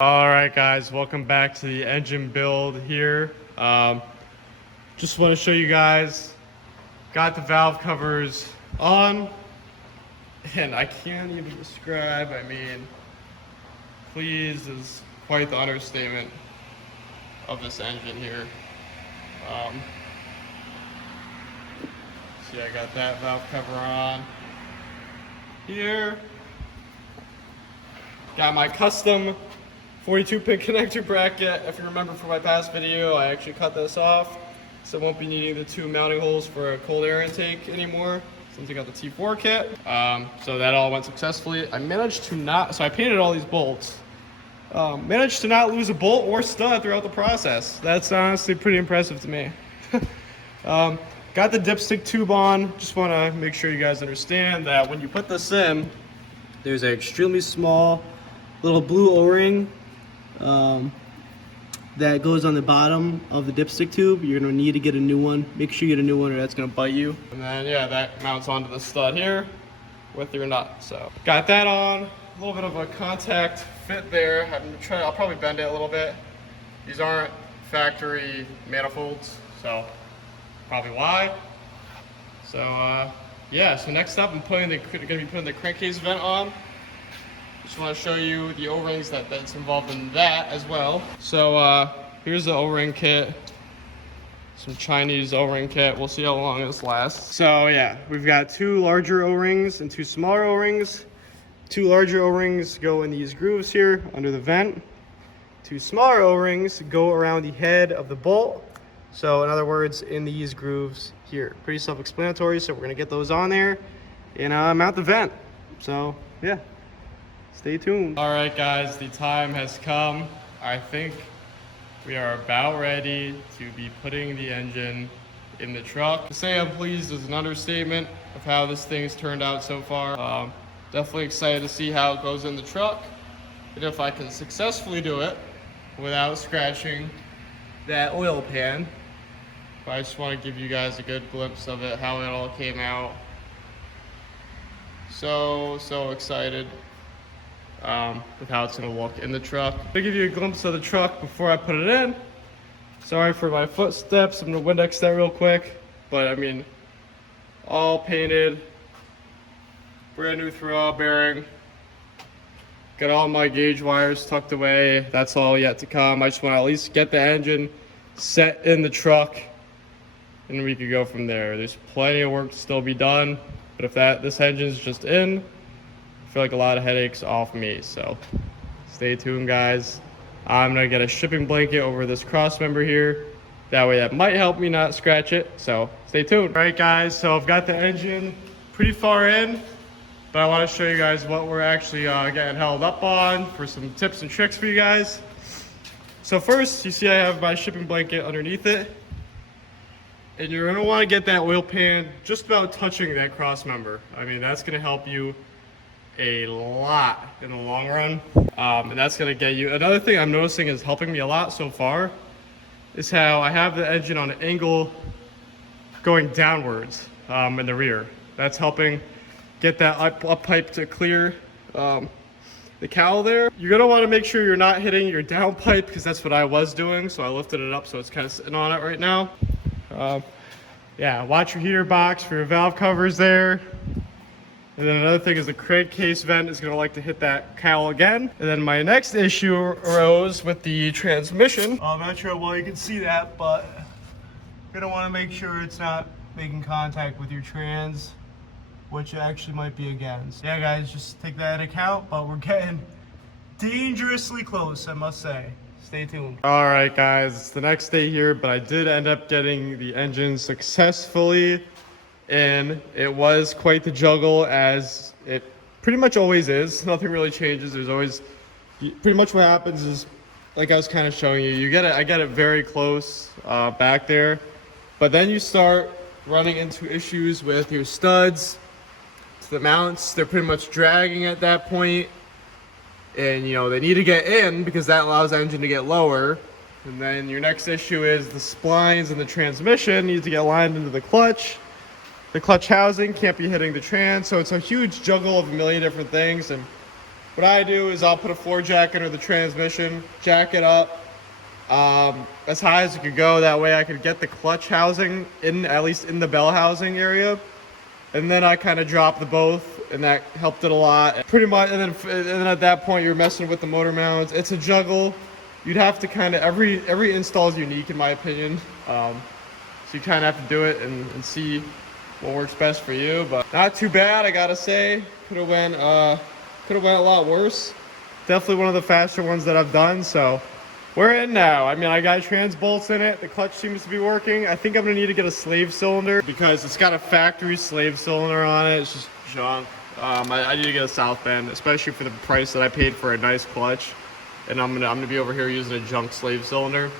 All right, guys, welcome back to the engine build here. Just want to show you guys, got the valve covers on, and I can't even describe, please is quite the understatement of this engine here. See, I got that valve cover on here. Got my custom 42-pin connector bracket. If you remember from my past video, I actually cut this off, so I won't be needing the two mounting holes for a cold air intake anymore since I got the T-4 kit. So that all went successfully. I managed to not, so I painted all these bolts. Managed to not lose a bolt or stud throughout the process. That's honestly pretty impressive to me. Got the dipstick tube on. Just want to make sure you guys understand that when you put this in, there's an extremely small little blue O-ring that goes on the bottom of the dipstick tube. You're going to need to get a new one. Make sure you get a new one or that's going to bite you. And then, yeah, that mounts onto the stud here with your nut. So, got that on. A little bit of a contact fit there. I'll probably bend it a little bit. These aren't factory manifolds, so probably why. So, yeah, so next up I'm going to be putting the crankcase vent on. Just want to show you the O-rings that's involved in that as well. So here's the O-ring kit, some Chinese O-ring kit. We'll see how long this lasts. So yeah, we've got two larger O-rings and two smaller O-rings. Two larger O-rings go in these grooves here under the vent. Two smaller O-rings go around the head of the bolt. So in other words, in these grooves here. Pretty self-explanatory, so we're gonna get those on there and mount the vent. So yeah. Stay tuned. All right, guys, the time has come. I think we are about ready to be putting the engine in the truck. To say I'm pleased is an understatement of how this thing's turned out so far. Definitely excited to see how it goes in the truck and if I can successfully do it without scratching that oil pan. But I just want to give you guys a good glimpse of it, how it all came out. So excited. With how it's going to look in the truck. I'm going to give you a glimpse of the truck before I put it in. Sorry for my footsteps. I'm going to Windex that real quick. But I mean, all painted. Brand new throw bearing. Got all my gauge wires tucked away. That's all yet to come. I just want to at least get the engine set in the truck and we could go from there. There's plenty of work to still be done. But if this engine's just in, I feel like a lot of headaches off me, so stay tuned, guys. I'm gonna get a shipping blanket over this cross member here. That way that might help me not scratch it, so stay tuned. All right, guys, so I've got the engine pretty far in, but I wanna show you guys what we're actually getting held up on for some tips and tricks for you guys. So first, you see I have my shipping blanket underneath it, and you're gonna wanna get that oil pan just about touching that cross member. I mean, that's gonna help you a lot in the long run, and that's going to get you. Another thing I'm noticing is helping me a lot so far is how I have the engine on an angle going downwards in the rear. That's helping get that up pipe to clear the cowl there. You're going to want to make sure you're not hitting your down pipe, because that's what I was doing, so I lifted it up so it's kind of sitting on it right now. Yeah, watch your heater box for your valve covers there. And then another thing is the crankcase vent is going to like to hit that cowl again. And then my next issue arose with the transmission. I'm not sure well you can see that, but you're going to want to make sure it's not making contact with your trans, which actually might be against. Yeah, guys, just take that into account, but we're getting dangerously close, I must say. Stay tuned. All right, guys, it's the next day here, but I did end up getting the engine successfully in. It was quite the juggle, as it pretty much always is. Nothing really changes. There's always, pretty much what happens is, like I was kind of showing you, I get it very close back there, but then you start running into issues with your studs to the mounts. They're pretty much dragging at that point, and they need to get in because that allows the engine to get lower. And then your next issue is the splines and the transmission need to get lined into the clutch. The clutch housing can't be hitting the trans, so it's a huge juggle of a million different things. And what I do is I'll put a floor jack under the transmission, jack it up as high as it could go. That way I could get the clutch housing in, at least in the bell housing area. And then I kind of dropped the both, and that helped it a lot. Pretty much, and then at that point you're messing with the motor mounts. It's a juggle. You'd have to kind of, every install is unique in my opinion. So you kind of have to do it and see what works best for you. But not too bad, I gotta say. Could have went a lot worse. Definitely one of the faster ones that I've done. So we're in now. I mean, I got trans bolts in it. The clutch seems to be working. I think I'm gonna need to get a slave cylinder because it's got a factory slave cylinder on it. It's just junk. I need to get a South Bend, especially for the price that I paid for a nice clutch. And I'm gonna be over here using a junk slave cylinder.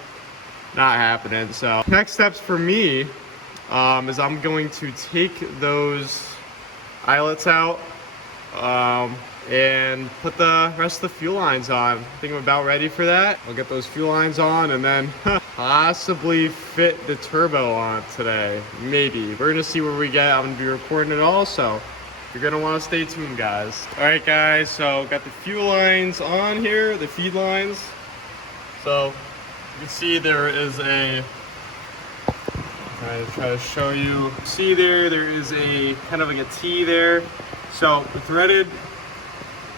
Not happening. So next steps for me is I'm going to take those eyelets out and put the rest of the fuel lines on. I think I'm about ready for that. I'll get those fuel lines on and then possibly fit the turbo on today. Maybe. We're gonna see where we get. I'm gonna be recording it all, so you're gonna wanna stay tuned, guys. All right, guys, so got the fuel lines on here, the feed lines. So you can see there is a, try to show you. See there is a kind of like a T there. So the threaded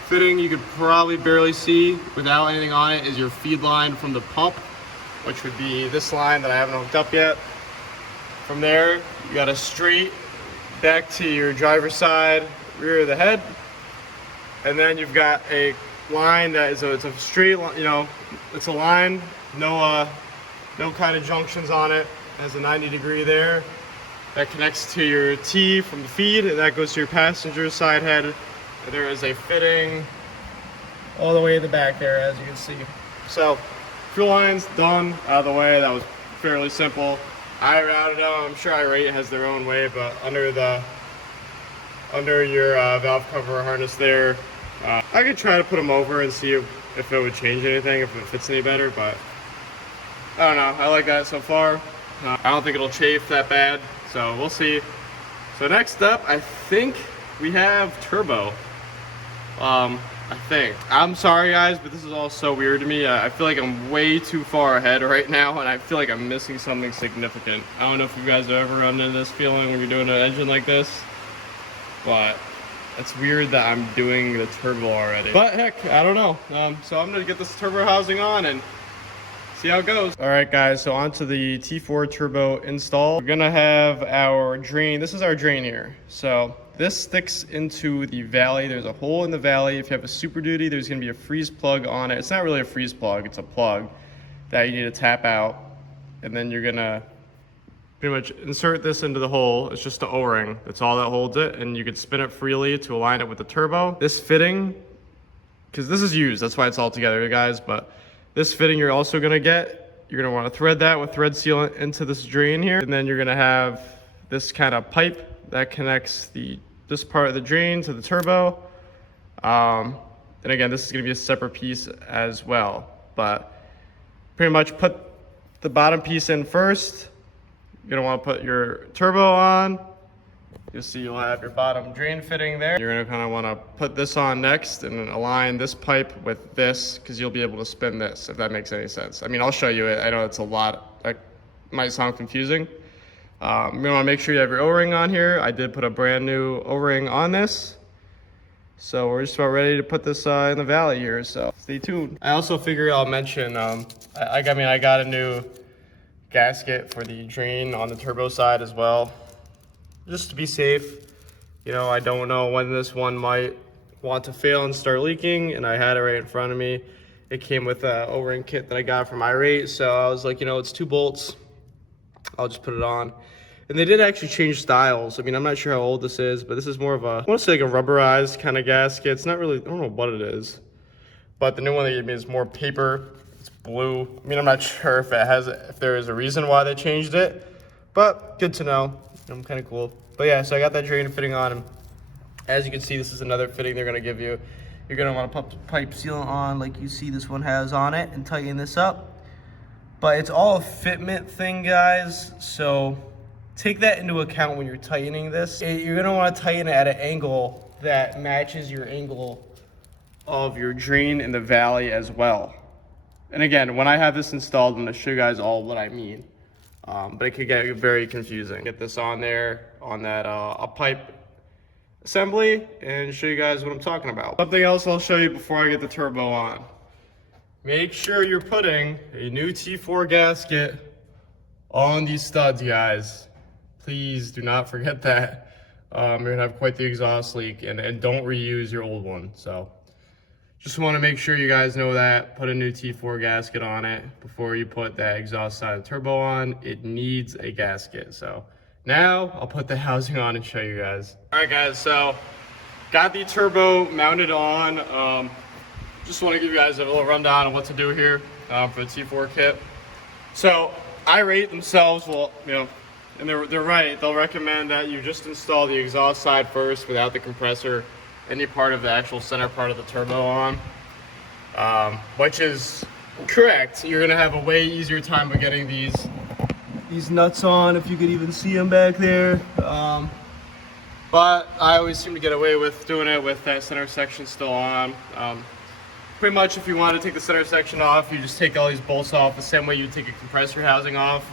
fitting you could probably barely see without anything on it is your feed line from the pump, which would be this line that I haven't hooked up yet. From there, you got a straight back to your driver's side, rear of the head. And then you've got a line that is it's a straight line, you know, it's a line, no kind of junctions on it. It has a 90-degree there. That connects to your T from the feed, and that goes to your passenger side head. And there is a fitting all the way in the back there, as you can see. So, fuel lines done, out of the way. That was fairly simple. I routed them. I'm sure IRATE has their own way, but under your valve cover harness there, I could try to put them over and see if it would change anything, if it fits any better, but I don't know. I like that so far. I don't think it'll chafe that bad, so we'll see. So next up, I think we have turbo. I think. I'm sorry guys, but this is all so weird to me. I feel like I'm way too far ahead right now, and I feel like I'm missing something significant. I don't know if you guys have ever run into this feeling when you're doing an engine like this, but it's weird that I'm doing the turbo already. But heck, I don't know. So I'm gonna get this turbo housing on and see how it goes. All right guys, so onto the T4 turbo install. We're gonna have our drain. This is our drain here. So this sticks into the valley. There's a hole in the valley. If you have a Super Duty, there's gonna be a freeze plug on it. It's not really a freeze plug, it's a plug that you need to tap out. And then you're gonna pretty much insert this into the hole. It's just the O-ring. That's all that holds it. And you can spin it freely to align it with the turbo. This fitting, because this is used, that's why it's all together, guys. But this fitting you're also gonna get, you're gonna wanna thread that with thread sealant into this drain here. And then you're gonna have this kind of pipe that connects this part of the drain to the turbo. And again, this is gonna be a separate piece as well. But pretty much put the bottom piece in first. You're gonna wanna put your turbo on. You'll see you'll have your bottom drain fitting there. You're gonna kinda wanna put this on next and then align this pipe with this, because you'll be able to spin this, if that makes any sense. I mean, I'll show you it. I know it's a lot, that might sound confusing. You're gonna wanna make sure you have your O-ring on here. I did put a brand new O-ring on this. So we're just about ready to put this in the valley here, so stay tuned. I also figure I'll mention, I got a new gasket for the drain on the turbo side as well, just to be safe. You know, I don't know when this one might want to fail and start leaking, and I had it right in front of me. It came with a O-ring kit that I got from IRATE, so I was like, you know, it's 2 bolts. I'll just put it on. And they did actually change styles. I mean, I'm not sure how old this is, but this is more of a, I want to say like a rubberized kind of gasket. It's not really, I don't know what it is. But the new one they gave me is more paper. It's blue. I mean, I'm not sure if there is a reason why they changed it, but good to know. I'm kind of cool. But yeah, so I got that drain fitting on, and as you can see, this is another fitting they're gonna give you. You're gonna want to put the pipe sealant on like you see this one has on it and tighten this up. But it's all a fitment thing, guys, so take that into account when you're tightening this. You're gonna want to tighten it at an angle that matches your angle of your drain in the valley as well. And again, when I have this installed, I'm gonna show you guys all what I mean. But it could get very confusing. Get this on there, on that up pipe assembly, and show you guys what I'm talking about. Something else I'll show you before I get the turbo on. Make sure you're putting a new T-4 gasket on these studs, guys. Please do not forget that. You're gonna have quite the exhaust leak, and don't reuse your old one. So just want to make sure you guys know that. Put a new T-4 gasket on it before you put that exhaust side of the turbo on. It needs a gasket. So now I'll put the housing on and show you guys. All right, guys, so got the turbo mounted on. Just want to give you guys a little rundown of what to do here for the T-4 kit. So IRATE themselves will, and they're right. They'll recommend that you just install the exhaust side first without the compressor, any part of the actual center part of the turbo on, which is correct. You're gonna have a way easier time of getting these nuts on, if you could even see them back there. But I always seem to get away with doing it with that center section still on. Pretty much, if you want to take the center section off, you just take all these bolts off the same way you take a compressor housing off,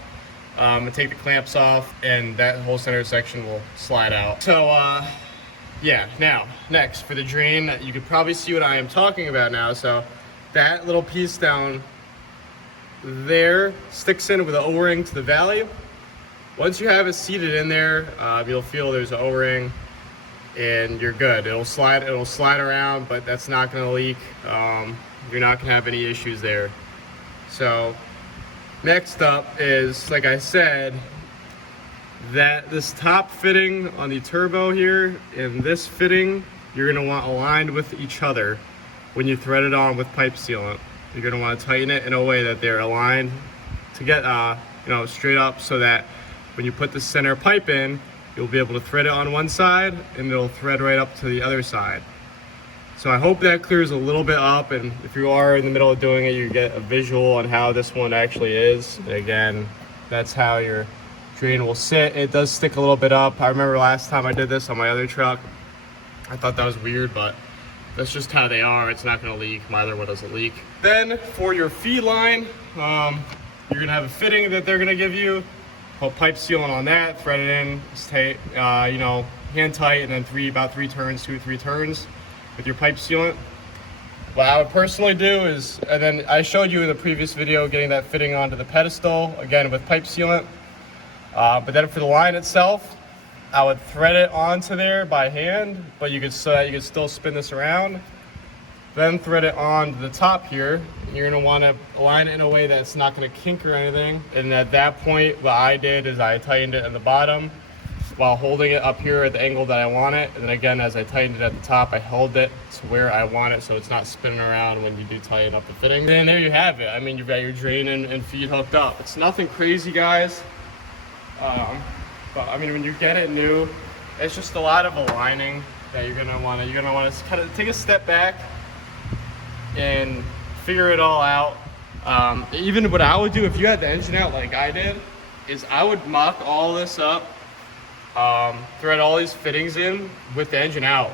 and take the clamps off, and that whole center section will slide out. So yeah, now next for the drain, you could probably see what I am talking about now. So that little piece down there sticks in with an O-ring to the valley. Once you have it seated in there, you'll feel there's an O-ring, and you're good. It'll slide around, but that's not going to leak. You're not going to have any issues there. So next up is, like I said, that this top fitting on the turbo here and this fitting, you're going to want aligned with each other when you thread it on with pipe sealant. You're going to want to tighten it in a way that they're aligned to get straight up, so that when you put the center pipe in, you'll be able to thread it on one side and it'll thread right up to the other side. So I hope that clears a little bit up, and if you are in the middle of doing it, you get a visual on how this one actually is. And again, that's how your drain will sit. It does stick a little bit up. I remember last time I did this on my other truck, I thought that was weird, but that's just how they are. It's not gonna leak. My other one doesn't leak. Then for your feed line, you're gonna have a fitting that they're gonna give you. Put pipe sealant on that, thread it in, tight, hand tight, and then about 2 to 3 turns with your pipe sealant. What I would personally do is, and then I showed you in the previous video getting that fitting onto the pedestal, again with pipe sealant. But then for the line itself, I would thread it onto there by hand, but so that you could still spin this around. Then thread it on the top here. You're gonna wanna align it in a way that's not gonna kink or anything. And at that point, what I did is I tightened it at the bottom while holding it up here at the angle that I want it. And then again, as I tightened it at the top, I held it to where I want it, so it's not spinning around when you do tighten up the fitting. And there you have it. I mean, you've got your drain and feed hooked up. It's nothing crazy, guys. But I mean, when you get it new, it's just a lot of aligning that you're gonna wanna kind of take a step back and figure it all out. Even what I would do if you had the engine out like I did, is I would mock all this up, thread all these fittings in with the engine out.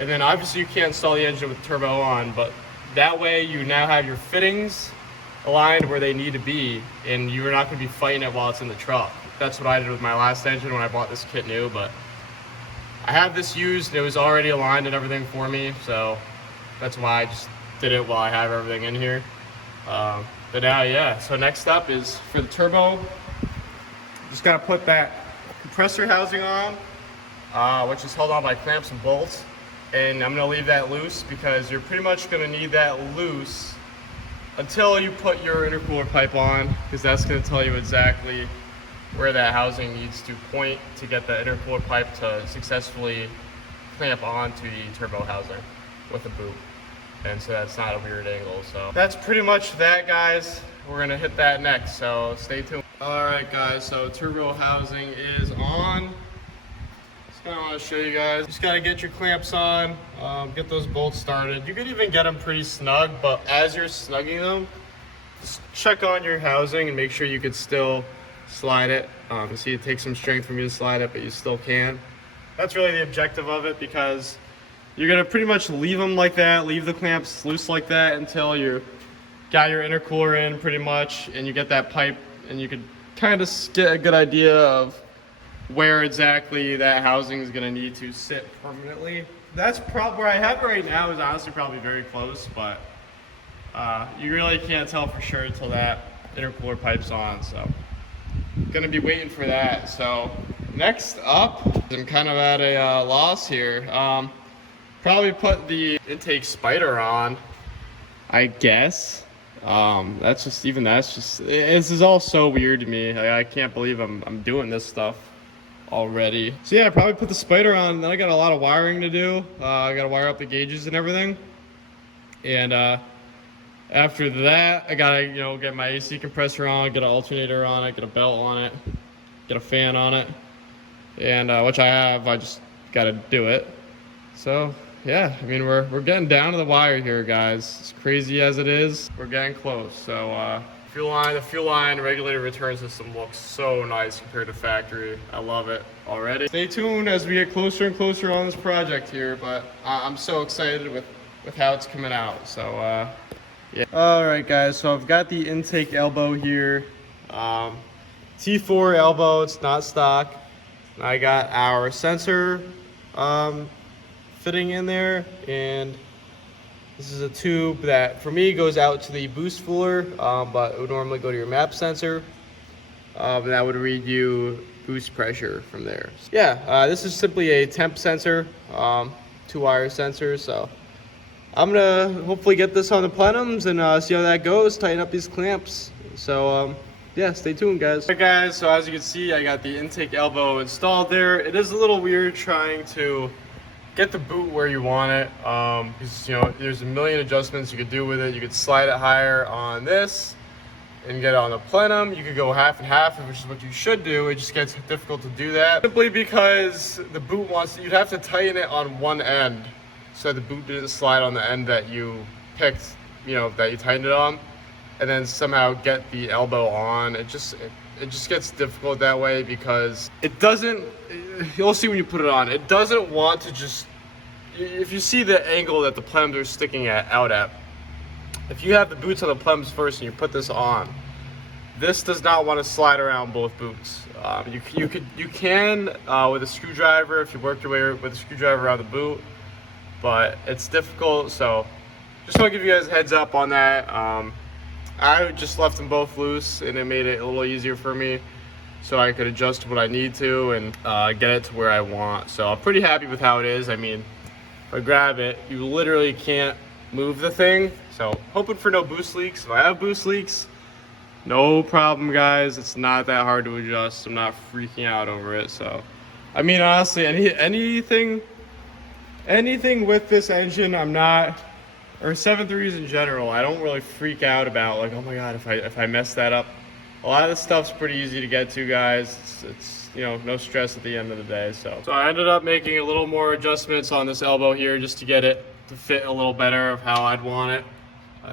And then obviously you can't install the engine with the turbo on, but that way you now have your fittings aligned where they need to be, and you're not gonna be fighting it while it's in the truck. That's what I did with my last engine when I bought this kit new, but I have this used, it was already aligned and everything for me, so that's why I just did it while I have everything in here. But now, yeah, so next up is for the turbo, just gotta put that compressor housing on, which is held on by clamps and bolts. And I'm gonna leave that loose because you're pretty much gonna need that loose until you put your intercooler pipe on, because that's gonna tell you exactly where that housing needs to point to get the intercooler pipe to successfully clamp onto the turbo housing with a boot. And so that's not a weird angle. So that's pretty much that, guys. We're gonna hit that next, so stay tuned. All right, guys, so turbo housing is on. Just kinda wanna show you guys. Just gotta get your clamps on, get those bolts started. You could even get them pretty snug, but as you're snugging them, just check on your housing and make sure you could still slide it. You see it takes some strength for me to slide it, but you still can. That's really the objective of it, because you're gonna pretty much leave them like that, leave the clamps loose like that until you got your intercooler in pretty much, and you get that pipe, and you could kind of get a good idea of where exactly that housing is gonna need to sit permanently. That's probably where I have it right now, is honestly probably very close, but you really can't tell for sure until that intercooler pipe's on, so gonna be waiting for that. So next up, I'm kind of at a loss here. Probably put the intake spider on, I guess. This is all so weird to me. I can't believe I'm doing this stuff already. So yeah, I probably put the spider on, then I got a lot of wiring to do. I gotta wire up the gauges and everything. And after that, I gotta, get my AC compressor on, get an alternator on it, get a belt on it, get a fan on it, and which I have. I just gotta do it. So yeah, I mean, we're getting down to the wire here, guys. As crazy as it is, we're getting close. So the fuel line regulator return system looks so nice compared to factory. I love it already. Stay tuned as we get closer and closer on this project here, but I'm so excited with how it's coming out. So yeah. All right, guys. So I've got the intake elbow here. T-4 elbow. It's not stock. I got our sensor fitting in there, and this is a tube that for me goes out to the boost fooler, but it would normally go to your map sensor, and that would read you boost pressure from there. Yeah, this is simply a temp sensor, 2-wire sensor. So I'm gonna hopefully get this on the plenums and see how that goes, tighten up these clamps. So yeah, stay tuned, guys. Alright guys, so as you can see, I got the intake elbow installed there. It is a little weird trying to get the boot where you want it, because there's a million adjustments you could do with it. You could slide it higher on this and get it on the plenum. You could go half and half, which is what you should do. It just gets difficult to do that simply because the boot you'd have to tighten it on one end so the boot didn't slide on the end that you picked, that you tightened it on, and then somehow get the elbow on. It just gets difficult that way because it doesn't, you'll see when you put it on, it doesn't want to just, if you see the angle that the plenums are sticking out at, if you have the boots on the plenums first and you put this on, this does not want to slide around both boots. You can with a screwdriver if you work your way with a screwdriver around the boot, but it's difficult. So just want to give you guys a heads up on that. I just left them both loose, and it made it a little easier for me, so I could adjust what I need to and get it to where I want. So I'm pretty happy with how it is. I mean, if I grab it, you literally can't move the thing. So hoping for no boost leaks. If I have boost leaks, no problem, guys. It's not that hard to adjust. I'm not freaking out over it. So, I mean, honestly, anything with this engine, I'm not. Or 7.3s in general, I don't really freak out about, like, oh my god, if I mess that up. A lot of this stuff's pretty easy to get to, guys. It's no stress at the end of the day. So I ended up making a little more adjustments on this elbow here just to get it to fit a little better of how I'd want it.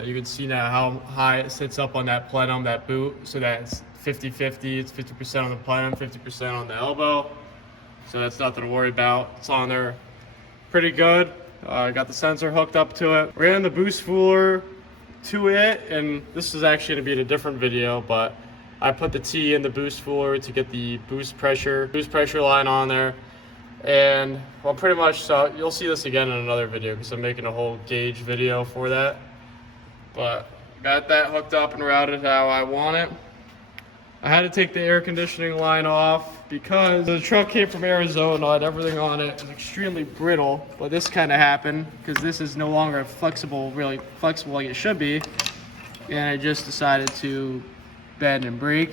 You can see now how high it sits up on that plenum, that boot. So that's 50-50. It's 50% on the plenum, 50% on the elbow. So that's nothing to worry about. It's on there pretty good. I got the sensor hooked up to it. Ran the boost fooler to it, and this is actually going to be in a different video, but I put the T in the boost fooler to get the boost pressure line on there. And well, pretty much, so you'll see this again in another video because I'm making a whole gauge video for that. But got that hooked up and routed how I want it. I had to take the air conditioning line off because the truck came from Arizona and everything on it is extremely brittle. But this kind of happened because this is no longer really flexible like it should be. And I just decided to bend and break.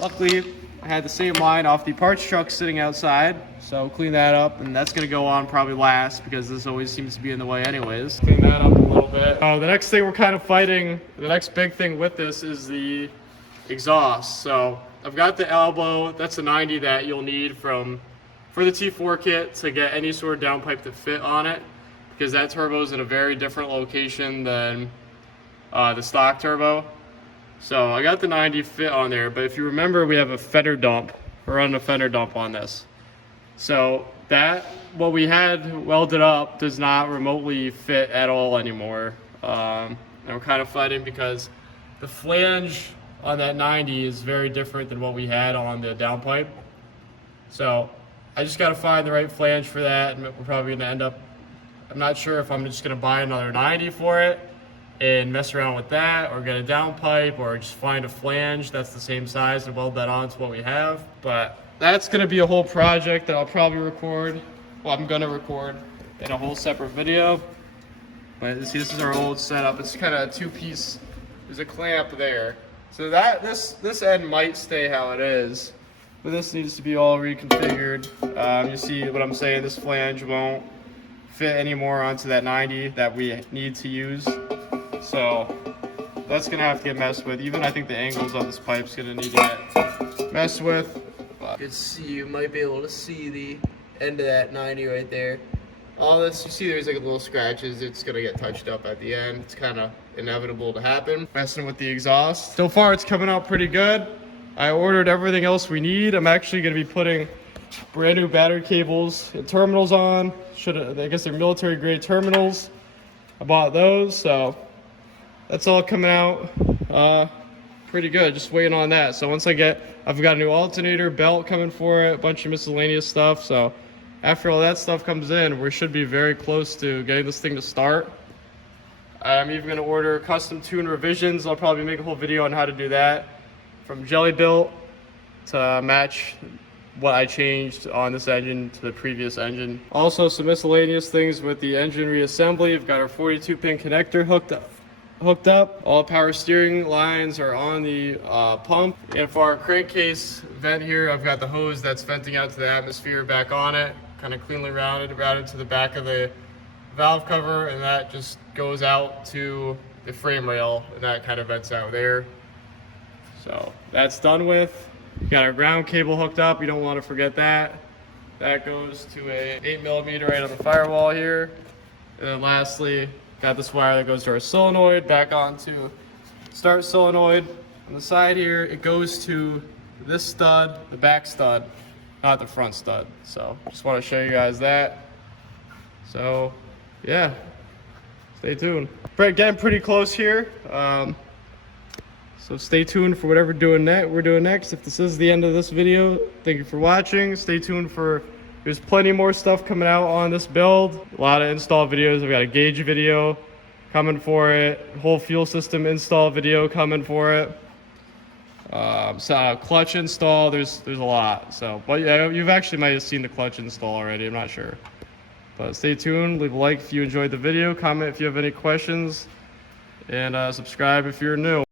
Luckily, I had the same line off the parts truck sitting outside. So clean that up, and that's gonna go on probably last because this always seems to be in the way anyways. Clean that up a little bit. Oh, the next thing we're kind of fighting, the next big thing with this is the exhaust. So I've got the elbow, that's the 90 that you'll need for the T4 kit to get any sort of downpipe to fit on it, because that turbo is in a very different location than the stock turbo. So I got the 90 fit on there, but if you remember, we have a fender dump. We're running a fender dump on this. So that what we had welded up does not remotely fit at all anymore. And we're kind of fighting because the flange on that 90 is very different than what we had on the downpipe. So I just got to find the right flange for that, and we're probably going to end up, I'm not sure if I'm just going to buy another 90 for it and mess around with that, or get a downpipe, or just find a flange that's the same size and weld that on to what we have. But that's going to be a whole project that I'll probably record. Well, I'm going to record in a whole separate video. But see, this is our old setup. It's kind of a two-piece. There's a clamp there. So that this end might stay how it is, but this needs to be all reconfigured. You see what I'm saying? This flange won't fit anymore onto that 90 that we need to use. So that's gonna have to get messed with. Even I think the angles on this pipe's gonna need to get messed with. But you might be able to see the end of that 90 right there. All this, you see there's like little scratches. It's gonna get touched up at the end. It's kind of inevitable to happen. Messing with the exhaust. So far it's coming out pretty good. I ordered everything else we need. I'm actually gonna be putting brand new battery cables and terminals on. I guess they're military grade terminals. I bought those, so that's all coming out pretty good. Just waiting on that. So once I've got a new alternator, belt coming for it, a bunch of miscellaneous stuff. So after all that stuff comes in, we should be very close to getting this thing to start. I'm even going to order custom tune revisions. I'll probably make a whole video on how to do that, from jelly built to match what I changed on this engine to the previous engine. Also some miscellaneous things with the engine reassembly. We've got our 42-pin connector hooked up. All power steering lines are on the pump. And for our crankcase vent here, I've got the hose that's venting out to the atmosphere back on it, kind of cleanly routed to the back of the valve cover, and that just goes out to the frame rail, and that kind of vents out there. So that's done with. We got our ground cable hooked up. You don't want to forget that. That goes to a 8mm right on the firewall here. And then lastly, got this wire that goes to our solenoid, back onto start solenoid. On the side here, it goes to this stud, the back stud, not the front stud. So just want to show you guys that. So yeah, stay tuned. Getting pretty close here. So stay tuned for whatever we're doing next. If this is the end of this video, thank you for watching. Stay tuned there's plenty more stuff coming out on this build. A lot of install videos. I've got a gauge video coming for it. Whole fuel system install video coming for it. So clutch install, there's a lot. So, but yeah, you've actually might have seen the clutch install already. I'm not sure. But stay tuned. Leave a like if you enjoyed the video. Comment if you have any questions. And subscribe if you're new.